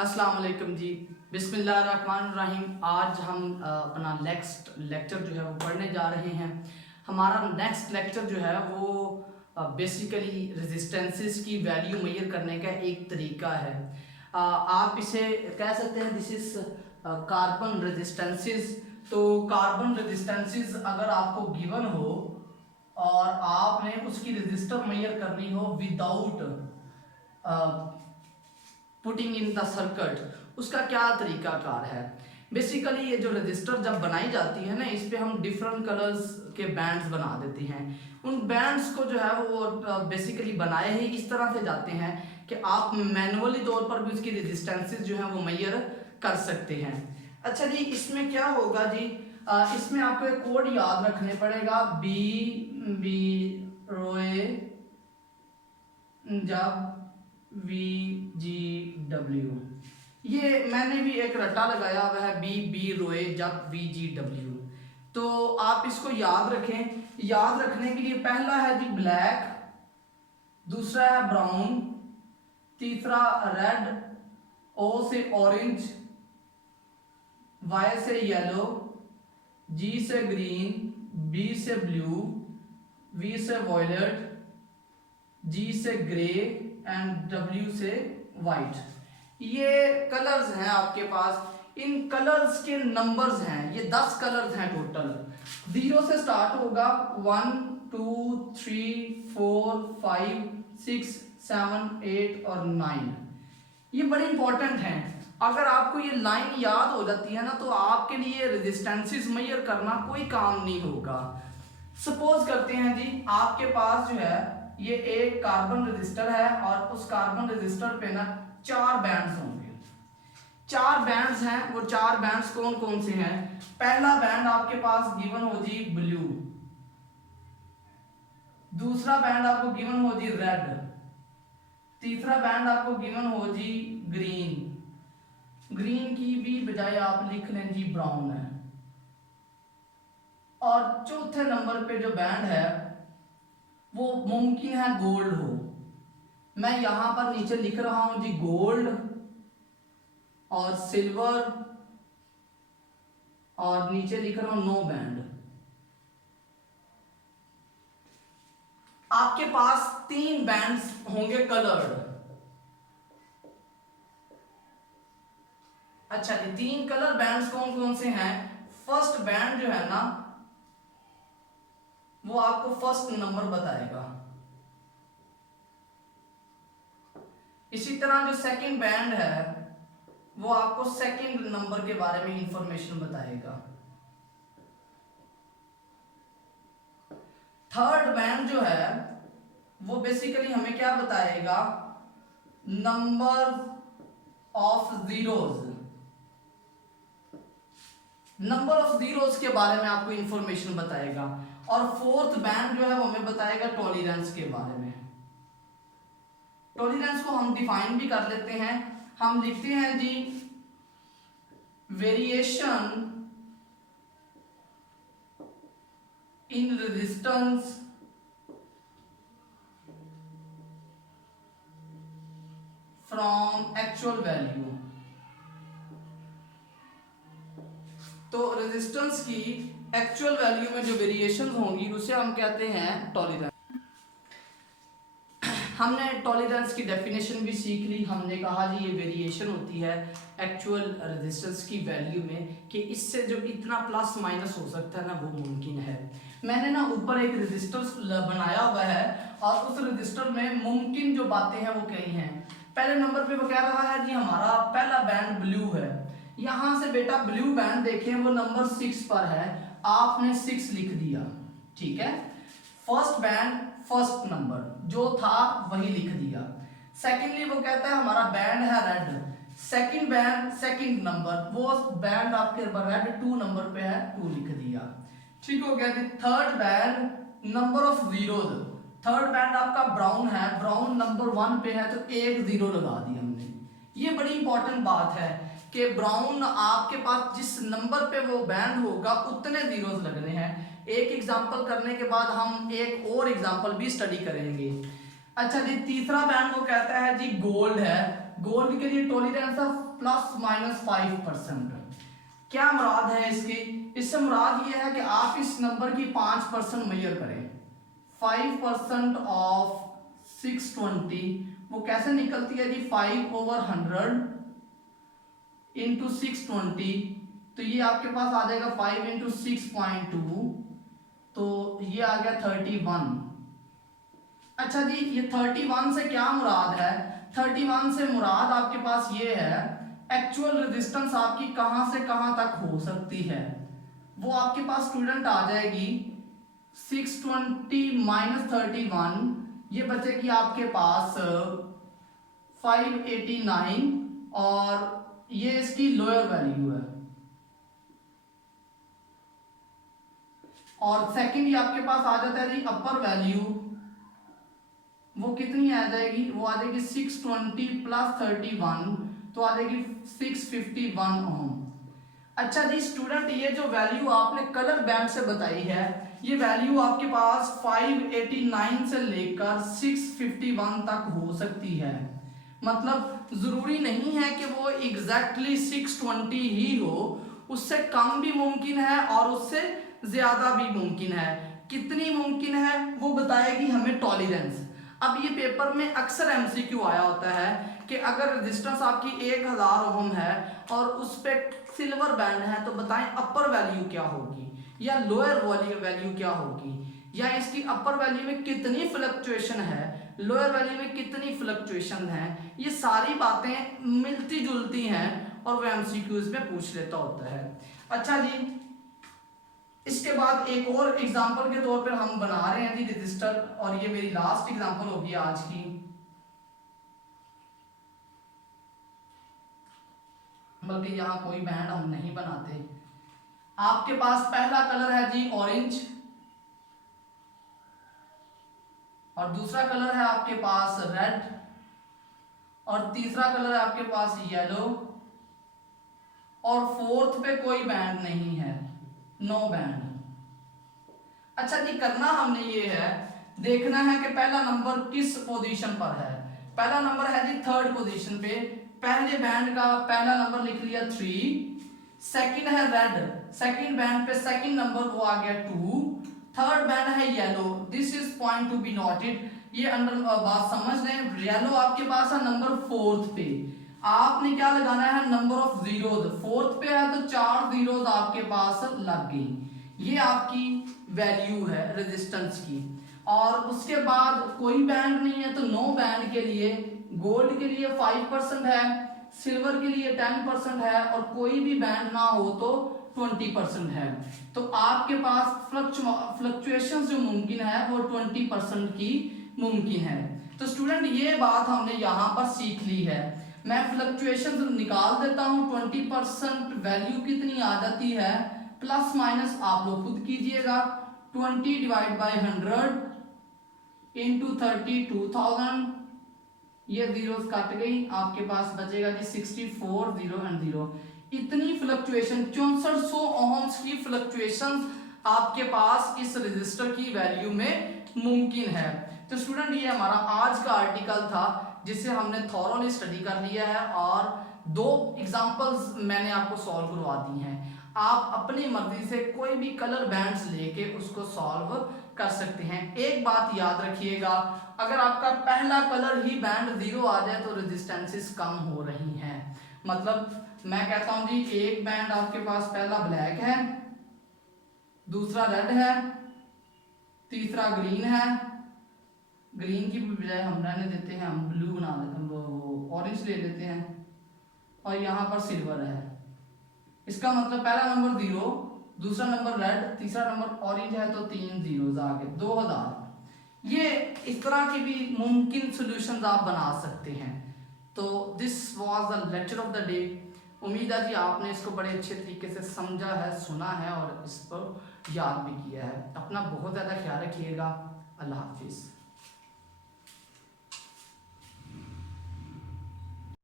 अस्सलाम वालेकुम जी। बिस्मिल्लाहिर्रहमानिर्रहीम। आज हम अपना नेक्स्ट लेक्चर जो है वो पढ़ने जा रहे हैं। हमारा नेक्स्ट लेक्चर जो है वो बेसिकली रेजिस्टेंसेस की वैल्यू मेजर करने का एक तरीका है। आप इसे कह सकते हैं दिस इज कार्बन रेजिस्टेंसेस। तो कार्बन रेजिस्टेंसेस अगर आपको गिवन हो और आपने उसकी रजिस्टर मेजर करनी हो without putting in the circuit, उसका क्या तरीकाकार है। बेसिकली ये जो रजिस्टर जब बनाई जाती है ना, इस पे हम डिफरेंट कलर्स के बैंड्स बना देते हैं। उन बैंड्स को जो है वो बेसिकली बनाए ही इस तरह से जाते हैं कि आप मैनुअली तौर पर भी उसकी रेजिस्टेंसेस जो है वो मेजर कर सकते हैं। अच्छा जी, इसमें क्या होगा जी, इसमें आपको एक कोड याद रखने पड़ेगा, बी रोए जब VGW। ये मैंने भी एक रट्टा लगाया हुआ है, बी रोए जब VGW। तो आप इसको याद रखें। याद रखने के लिए पहला है जी ब्लैक, दूसरा है ब्राउन, तीसरा रेड, O से ऑरेंज, Y से येलो, G से ग्रीन, B से ब्लू, V से वॉयलेट, G से ग्रे एंड W से वाइट। ये कलर्स हैं आपके पास। इन कलर्स के नंबर्स हैं, ये 10 कलर्स हैं टोटल। 0 से स्टार्ट होगा, 1 2 3 4 5 6 7 8 और 9। ये बड़े इंपॉर्टेंट हैं। अगर आपको ये लाइन याद हो जाती है ना, तो आपके लिए रेजिस्टेंसेस मेजर करना कोई काम नहीं होगा। सपोज करते हैं जी, आपके पास जो है ये एक कार्बन रजिस्टर है और उस कार्बन रजिस्टर पे ना 4 बैंड्स होंगे। 4 बैंड्स हैं। वो 4 बैंड्स कौन कौन से हैं? पहला बैंड आपके पास गिवन हो जी ब्लू, दूसरा बैंड आपको गिवन हो जी रेड, तीसरा बैंड आपको गिवन हो जी ग्रीन, ग्रीन की भी बजाय आप लिख लें जी ब्राउन है, और चौथे नंबर पे जो बैंड है वो मुमकिन है गोल्ड हो। मैं यहां पर नीचे लिख रहा हूं जी गोल्ड और सिल्वर, और नीचे लिख रहा हूं नो बैंड। आपके पास 3 बैंड्स होंगे कलर्ड। अच्छा जी, 3 कलर बैंड्स कौन कौन से हैं? फर्स्ट बैंड जो है ना, वो आपको फर्स्ट नंबर बताएगा। इसी तरह जो सेकंड बैंड है वो आपको सेकंड नंबर के बारे में इंफॉर्मेशन बताएगा। थर्ड बैंड जो है वो बेसिकली हमें क्या बताएगा? Number of zeros. Number of zeros के बारे में आपको इंफॉर्मेशन बताएगा। और फोर्थ बैंड जो है वो हमें बताएगा टॉलरेंस के बारे में। टॉलरेंस को हम डिफाइन भी कर लेते हैं। हम लिखते हैं जी variation in resistance from actual value. तो रेजिस्टेंस की एक्चुअल वैल्यू में जो वेरिएशन होंगी उसे हम कहते हैं टॉलरेंस। हमने टॉलरेंस की डेफिनेशन भी सीख ली। हमने कहा जी ये वेरिएशन होती है एक्चुअल रेजिस्टेंस की वैल्यू में, कि इससे जो इतना प्लस माइनस हो सकता है ना वो मुमकिन है। मैंने ना ऊपर एक रजिस्टर बनाया हुआ है और उस रजिस्टर में मुमकिन जो बातें हैं वो कई हैं। पहले नंबर पे वो कह रहा है जी हमारा पहला बैंड ब्लू है। यहां से बेटा ब्लू बैंड देखें वो नंबर 6 पर है, आपने 6 लिख दिया, ठीक है। फर्स्ट बैंड फर्स्ट नंबर जो था वही लिख दिया। सेकेंडली वो कहता है हमारा बैंड है red, second band second number, वो बैंड आपके रेड 2 नंबर पे है, 2 लिख दिया, ठीक हो गया जी। Third band number of zeros. Third band आपका ब्राउन है, ब्राउन नंबर 1 पे है तो 1 0 लगा दिया हमने। ये बड़ी इंपॉर्टेंट बात है कि ब्राउन आपके पास जिस नंबर पे वो बैंड होगा उतने जीरोज लगने हैं। एक एग्जांपल करने के बाद हम एक और एग्जांपल भी स्टडी करेंगे। अच्छा जी, तीसरा बैंड वो कहता है जी गोल्ड है। गोल्ड के लिए टॉलरेंस ऑफ +-5%। क्या मुराद है इसकी? इससे मुराद ये है कि आप इस नंबर की 5% मेजर करें। 5% ऑफ 620 वो कैसे निकलती है जी? 5/100 इंटू 620, तो ये आपके पास आ जाएगा 5 इंटू 6.2, तो ये आ गया 31। अच्छा जी, ये 31 से क्या मुराद है? 31 से मुराद आपके पास ये है एक्चुअल रेजिस्टेंस आपकी कहां से कहां तक हो सकती है। वो आपके पास स्टूडेंट आ जाएगी 620 माइनस 31, ये बचेगी आपके पास 589, और ये इसकी लोअर वैल्यू है। और सेकंड ये आपके पास आ जाता है जी अपर वैल्यू, वो कितनी आ जाएगी? वो आ जाएगी 620 प्लस 31, तो आ जाएगी 651 ओम। अच्छा जी स्टूडेंट, ये जो वैल्यू आपने कलर बैंड से बताई है, ये वैल्यू आपके पास 589 से लेकर 651 तक हो सकती है। मतलब जरूरी नहीं है कि वो एग्जैक्टली 620 ही हो, उससे कम भी मुमकिन है और उससे ज्यादा भी मुमकिन है। कितनी मुमकिन है वो बताएगी हमें टॉलरेंस। अब ये पेपर में अक्सर एमसीक्यू आया होता है कि अगर रेजिस्टेंस आपकी 1000 ओम है और उस पे सिल्वर बैंड है, तो बताएं अपर वैल्यू क्या होगी या लोअर वैल्यू क्या होगी, या इसकी अपर वैल्यू में कितनी फ्लक्चुएशन है, लोअर वैल्यू में कितनी फ्लक्चुएशन है। ये सारी बातें मिलती जुलती हैं और वो एमसीक्यूज में पूछ लेता होता है। अच्छा जी, इसके बाद एक और एग्जांपल के तौर पर हम बना रहे हैं जी रजिस्टर, और ये मेरी लास्ट एग्जांपल होगी आज की। बल्कि यहाँ कोई बैंड हम नहीं बनाते। आपके पास पहला कलर है जी ऑरेंज, और दूसरा कलर है आपके पास रेड, और तीसरा कलर है आपके पास येलो, और फोर्थ पे कोई बैंड नहीं है, नो बैंड। अच्छा जी, करना हमने ये है, देखना है कि पहला नंबर किस पोजीशन पर है। पहला नंबर है जी थर्ड पोजीशन पे, पहले बैंड का पहला नंबर लिख लिया 3, सेकंड है रेड, सेकंड बैंड पे सेकंड नंबर वो आ गया 2, थर्ड बैंड है yellow, this is point to be noted. ये अंडर बात समझ लें, येलो आपके पास है नंबर फोर्थ पे, आपने क्या लगाना है? Number of zeros. फोर्थ पे है तो 4 जीरोज आपके पास लग गई। ये आपकी वैल्यू है रेजिस्टेंस की। और उसके बाद कोई बैंड नहीं है तो नो बैंड के लिए, गोल्ड के लिए 5% है, सिल्वर के लिए 10% है, और कोई भी बैंड ना हो तो 20% है। तो आपके पास फ्लक्चुएशन जो मुमकिन है वो 20% की मुमकिन है। तो स्टूडेंट ये बात हमने यहाँ पर सीख ली है। मैं फ्लक्चुएशन निकाल देता हूँ, 20% वैल्यू कितनी आ जाती है, प्लस माइनस आप लोग खुद कीजिएगा। 20 डिवाइड बाई 100 इंटू 32,000, ये जीरोस कट गई, आपके पास बचेगा जी 64 0 एंड 0। इतनी फ्लक्चुएशन 6400 ओम्स की फ्लक्चुएशन आपके पास इस रजिस्टर की वैल्यू में मुमकिन है। तो स्टूडेंट ये हमारा आज का आर्टिकल था जिसे हमने थॉरोली स्टडी कर लिया है, और 2 एग्जांपल्स मैंने आपको सॉल्व करवा दी हैं। आप अपनी मर्जी से कोई भी कलर बैंड्स लेके उसको सॉल्व कर सकते हैं। एक बात याद रखिएगा, अगर आपका पहला कलर ही बैंड 0 आ जाए तो रेजिस्टेंसेस कम हो रही हैं। मतलब मैं कहता हूं जी, एक बैंड आपके पास पहला ब्लैक है, दूसरा रेड है, तीसरा ग्रीन है, ग्रीन की बजाय हम रहने देते हैं, हम ब्लू बना देते हैं, वो ऑरेंज ले लेते हैं, और यहाँ पर सिल्वर है। इसका मतलब पहला नंबर 0, दूसरा नंबर रेड, तीसरा नंबर ऑरेंज है, तो 3 जीरोस आ गए, 2000। ये इस तरह की भी मुमकिन सॉल्यूशंस आप बना सकते हैं। तो this was the lecture of the day. उम्मीद है कि आपने इसको बड़े अच्छे तरीके से समझा है, सुना है और इस पर याद भी किया है। अपना बहुत ज़्यादा ख्याल रखिएगा। अल्लाह हाफिज़।